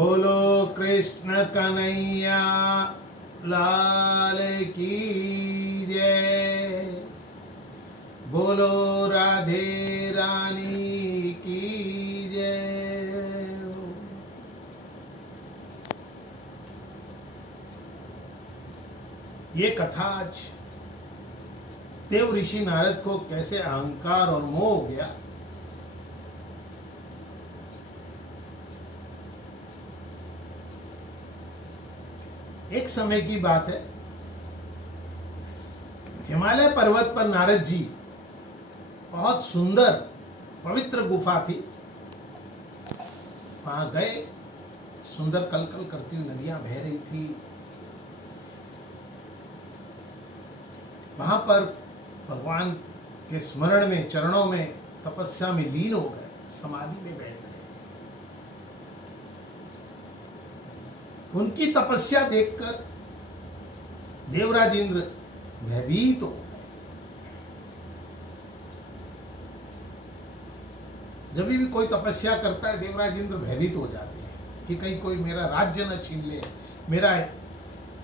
बोलो कृष्ण कन्हैया लाल की जय। बोलो राधे रानी की जय। ये कथा आज देव ऋषि नारद को कैसे अहंकार और मोह हो गया, एक समय की बात है। हिमालय पर्वत पर नारद जी, बहुत सुंदर पवित्र गुफा थी, वहां गए। सुंदर कलकल करती हुई नदियां बह रही थी। वहां पर भगवान के स्मरण में, चरणों में, तपस्या में लीन हो गए, समाधि में बैठ गए। उनकी तपस्या देखकर देवराज इंद्र भयभीत हो गए। जब भी कोई तपस्या करता है, देवराज इंद्र भयभीत हो जाते हैं कि कहीं कोई मेरा राज्य न छीन ले, मेरा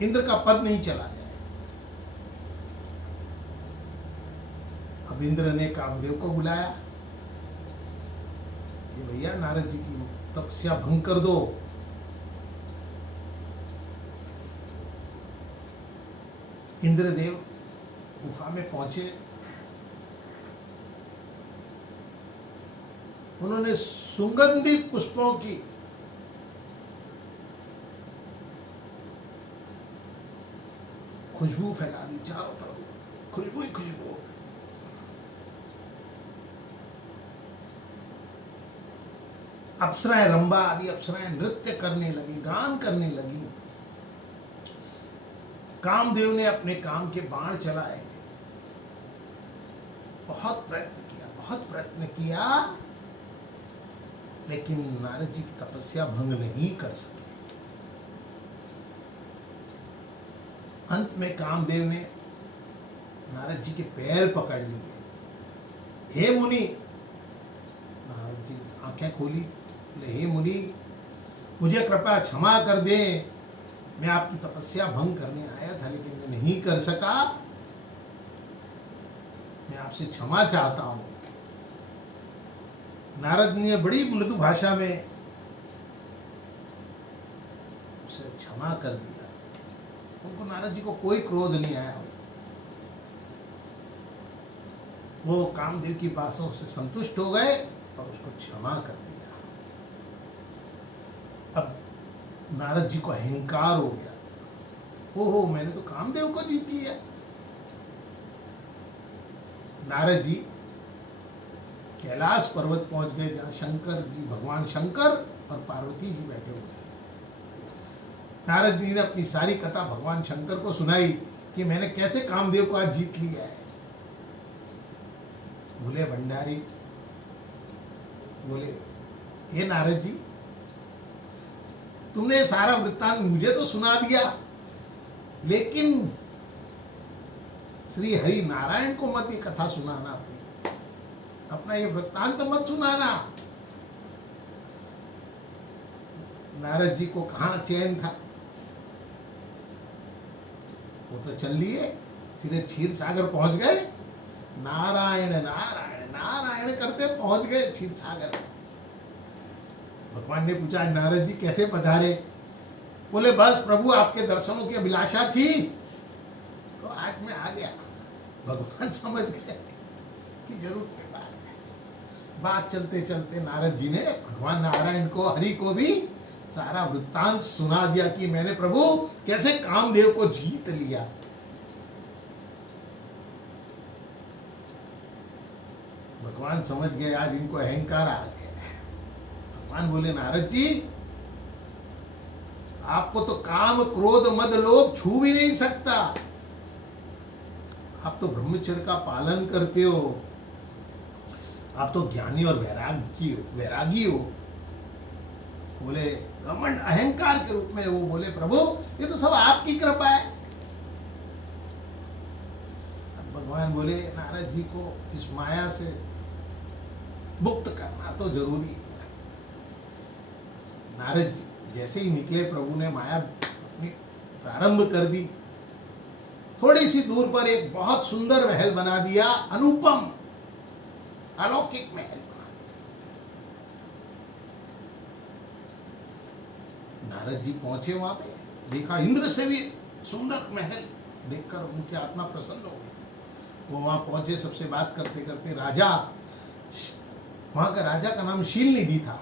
इंद्र का पद नहीं चला जाए। अब इंद्र ने कामदेव को बुलाया कि भैया नारद जी की तपस्या भंग कर दो। इंद्रदेव गुफा में पहुंचे। उन्होंने सुगंधित पुष्पों की खुशबू फैला दी चारों तरफ, खुशबू ही खुशबू। अप्सराएं, रंभा आदि अप्सराएं नृत्य करने लगी, गान करने लगी। कामदेव ने अपने काम के बाण चलाए। बहुत प्रयत्न किया, लेकिन नारद जी की तपस्या भंग नहीं कर सके। अंत में कामदेव ने नारद जी के पैर पकड़ लिए। हे मुनि, नारद जी आंखें खोली, बोले हे मुनि, मुझे कृपया क्षमा कर दे। मैं आपकी तपस्या भंग करने आया था, लेकिन मैं नहीं कर सका। मैं आपसे क्षमा चाहता हूं। नारद ने बड़ी मृदु भाषा में उसे क्षमा कर दिया। उनको, नारद जी को कोई क्रोध नहीं आया। वो कामदेव की बातों से संतुष्ट हो गए और उसको क्षमा कर दिया। अब नारद जी को अहंकार हो गया। ओहो, मैंने तो कामदेव को जीत लिया। नारद जी कैलाश पर्वत पहुंच गए, जहां शंकर जी, भगवान शंकर और पार्वती जी बैठे हुए थे। नारद जी ने अपनी सारी कथा भगवान शंकर को सुनाई कि मैंने कैसे कामदेव को आज जीत लिया है। बोले भंडारी, बोले हे नारद जी, तुमने सारा वृत्तांत मुझे तो सुना दिया, लेकिन श्री हरि नारायण को मत ये कथा सुनाना, अपना ये वृत्तांत मत सुनाना। नारद जी को कहां चैन था, वो तो चल लिए, सीधे क्षीर सागर पहुंच गए। नारायण नारायण नारायण करते पहुंच गए क्षीर सागर। भगवान ने पूछा, नारद जी कैसे पधारे? बोले बस प्रभु, आपके दर्शनों की अभिलाषा थी तो आज मैं आ गया। भगवान समझ गए कि जरूर कोई बात है। बात चलते चलते नारद जी ने भगवान नारायण को, हरि को भी सारा वृत्तांत सुना दिया कि मैंने प्रभु कैसे कामदेव को जीत लिया। भगवान समझ गए आज इनको अहंकार आ गया। भगवान बोले, नारद जी, आपको तो काम, क्रोध, मद, लोभ छू भी नहीं सकता। आप तो ब्रह्मचर्य का पालन करते हो, आप तो ज्ञानी और वैरागी हो। बोले घमंड, अहंकार के रूप में वो बोले, प्रभु ये तो सब आपकी कृपा है। अब भगवान बोले, नारद जी को इस माया से मुक्त करना तो जरूरी है। नारद जी जैसे ही निकले प्रभु ने माया अपनी प्रारंभ कर दी। थोड़ी सी दूर पर एक बहुत सुंदर महल बना दिया, अनुपम अलौकिक महल बना दिया। नारद जी पहुंचे वहां पे, देखा इंद्र से भी सुंदर महल, देखकर उनकी आत्मा प्रसन्न हो गई। वो वहां पहुंचे, सबसे बात करते करते राजा, वहां का राजा का नाम शील निधि था,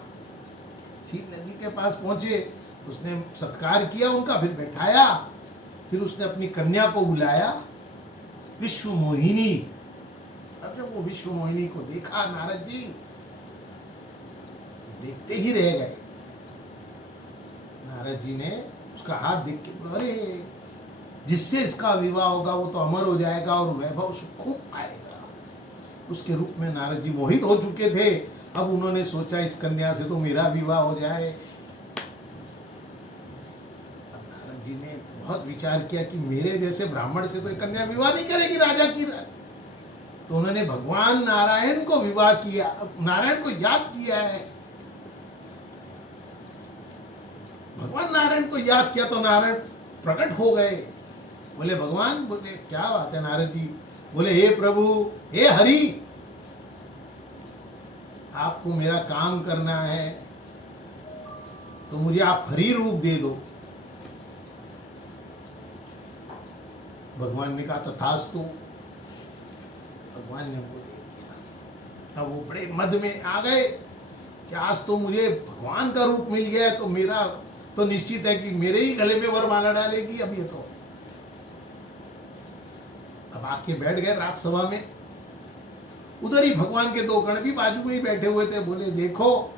शील नदी के पास पहुंचे, उसने सत्कार किया उनका, फिर बैठाया, फिर उसने अपनी कन्या को बुलाया, विश्व मोहिनी। अब जब वो विश्व मोहिनी को देखा नारद जी, देखते ही रह गए। नारद जी ने उसका हाथ देख के बोला, अरे जिससे इसका विवाह होगा वो तो अमर हो जाएगा और वैभव सुख खूब पाएगा। उसके रूप में नारद जी मोहित हो चुके थे। अब उन्होंने सोचा इस कन्या से तो मेरा विवाह हो जाए। अब नारद जी ने बहुत विचार किया कि मेरे जैसे ब्राह्मण से तो एक कन्या विवाह नहीं करेगी राजा की। तो उन्होंने भगवान नारायण को विवाह किया, नारायण को याद किया है। भगवान नारायण को याद किया तो नारायण प्रकट हो गए। बोले भगवान, बोले क्या बात है नारद जी? बोले हे प्रभु, हे हरि, आपको मेरा काम करना है तो मुझे आप हरि रूप दे दो। भगवान ने कहा तथास्तु। भगवान ने वो दे दिया। अब वो बड़े मद में आ गए कि आज तो मुझे भगवान का रूप मिल गया है, तो मेरा तो निश्चित है कि मेरे ही गले में वरमाला डालेगी। अब ये तो अब आके बैठ गए राजसभा में। उधर ही भगवान के दो गण भी बाजू में ही बैठे हुए थे। बोले देखो,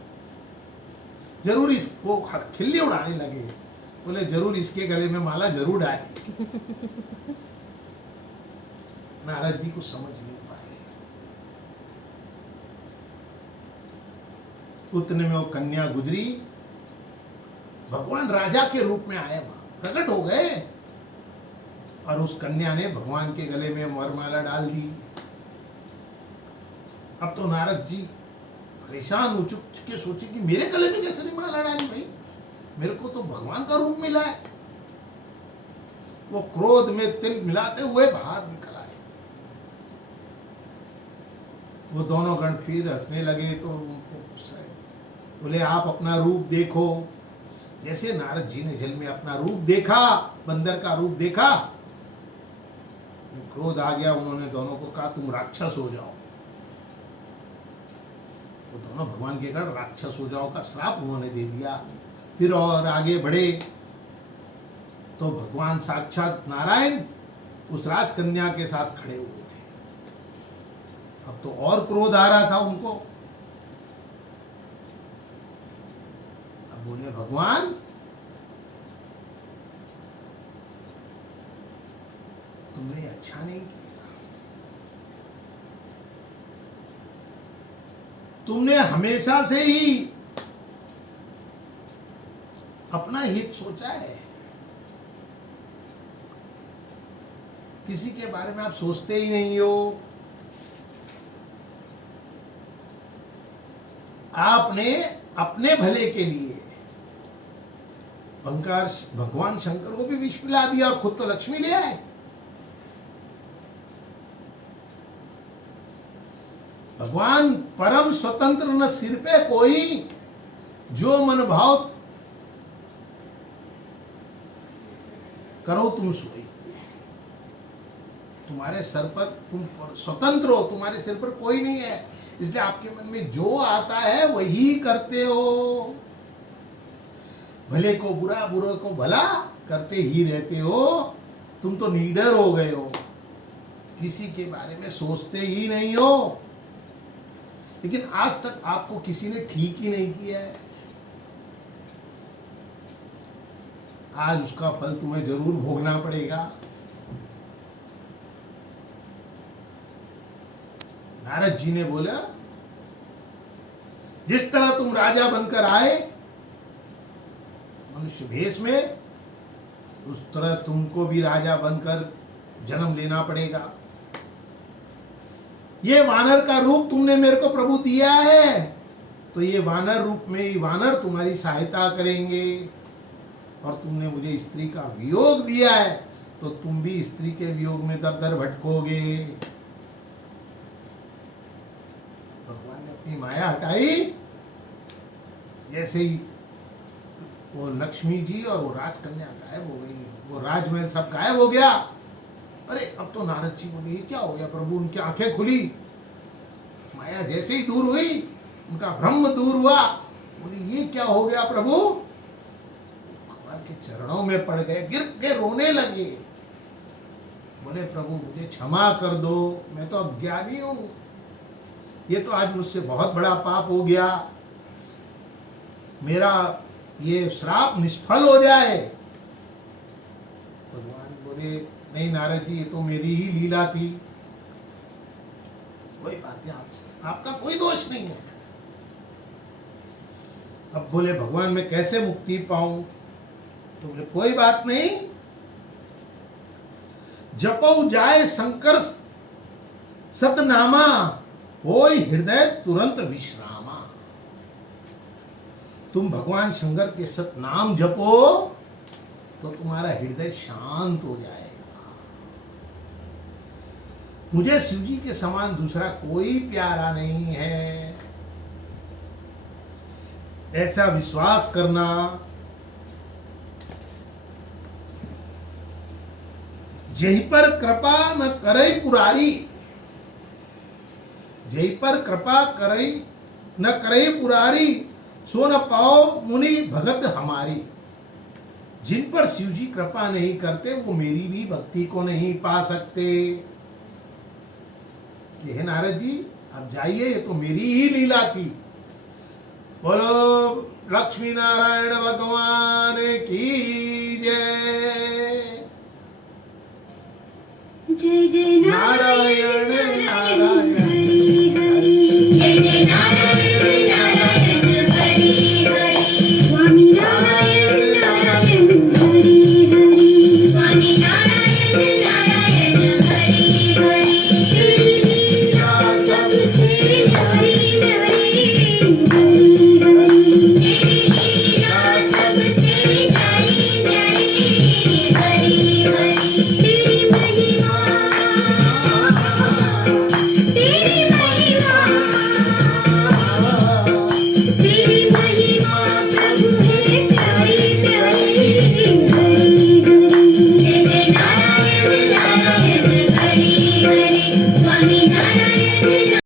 जरूर इसको खिल्ली उड़ाने लगे। बोले जरूर इसके गले में माला जरूर डालेगी। नारद जी कुछ समझ नहीं पाए। उतने में वो कन्या गुजरी, भगवान राजा के रूप में आए, वहां प्रकट हो गए और उस कन्या ने भगवान के गले में वरमाला डाल दी। अब तो नारद जी परेशान हो चुके, सोचे कि मेरे गले में कैसे नहीं माला डाली भाई, मेरे को तो भगवान का रूप मिला है। वो क्रोध में तिल मिलाते हुए बाहर निकल आए। वो दोनों गण फिर हंसने लगे तो उनको गुस्सा आया। बोले आप अपना रूप देखो। जैसे नारद जी ने जल में अपना रूप देखा, बंदर का रूप देखा, क्रोध आ गया। उन्होंने दोनों को कहा तुम राक्षस हो जाओ। वो दोनों भगवान के गण राक्षस हो जाओ का श्राप उन्होंने दे दिया। फिर और आगे बढ़े तो भगवान साक्षात नारायण उस राजकन्या के साथ खड़े हुए थे। अब तो और क्रोध आ रहा था उनको। अब बोले भगवान, तुमने अच्छा नहीं किया, तुमने हमेशा से ही अपना हित सोचा है, किसी के बारे में आप सोचते ही नहीं हो। आपने अपने भले के लिए भगवान शंकर को भी विष पिला दिया और खुद तो लक्ष्मी ले आए। भगवान परम स्वतंत्र न सिर पे कोई, जो मन भाव करो तुम सोई। तुम्हारे सर पर तुम स्वतंत्र हो, तुम्हारे सिर पर कोई नहीं है, इसलिए आपके मन में जो आता है वही करते हो। भले को बुरा, बुरा को भला करते ही रहते हो। तुम तो निडर हो गए हो, किसी के बारे में सोचते ही नहीं हो। लेकिन आज तक आपको किसी ने ठीक ही नहीं किया है। आज उसका फल तुम्हें जरूर भोगना पड़ेगा। नारद जी ने बोला, जिस तरह तुम राजा बनकर आए मनुष्य भेष में, उस तरह तुमको भी राजा बनकर जन्म लेना पड़ेगा। ये वानर का रूप तुमने मेरे को प्रभु दिया है, तो ये वानर रूप में ही वानर तुम्हारी सहायता करेंगे। और तुमने मुझे स्त्री का वियोग दिया है, तो तुम भी स्त्री के वियोग में दर दर भटकोगे। भगवान ने अपनी माया हटाई, जैसे ही वो लक्ष्मी जी और वो राजकन्या गायब हो गई, वो राजमहल सब गायब हो गया। अरे अब तो नारद जी बोले ये क्या हो गया प्रभु, उनकी आंखें खुली, माया जैसे ही दूर हुई, उनका भ्रम दूर हुआ, बोले ये क्या हो गया प्रभु। भगवान के चरणों में पड़ गए, गिर के रोने लगे, बोले प्रभु मुझे क्षमा कर दो, मैं तो अज्ञानी हूं, ये तो आज मुझसे बहुत बड़ा पाप हो गया, मेरा ये श्राप निष्फल हो जाए। भगवान बोले नहीं नारद जी, ये तो मेरी ही लीला थी, कोई बात नहीं, आपका कोई दोष नहीं है। अब बोले भगवान मैं कैसे मुक्ति पाऊं, तो बोले कोई बात नहीं, जपौ जाए शंकर सतनामा, होय हृदय तुरंत विश्रामा। तुम भगवान शंकर के सतनाम जपो तो तुम्हारा हृदय शांत हो जाएगा। मुझे शिव जी के समान दूसरा कोई प्यारा नहीं है, ऐसा विश्वास करना। जही पर कृपा न करे पुरारी, जही पर कृपा करे न करे पुरारी, सो न पाओ मुनि भगत हमारी। जिन पर शिव जी कृपा नहीं करते वो मेरी भी भक्ति को नहीं पा सकते। इसलिए नारद जी अब जाइए, ये तो मेरी ही लीला थी। बोलो लक्ष्मी नारायण भगवान की जय। जय जय नारायण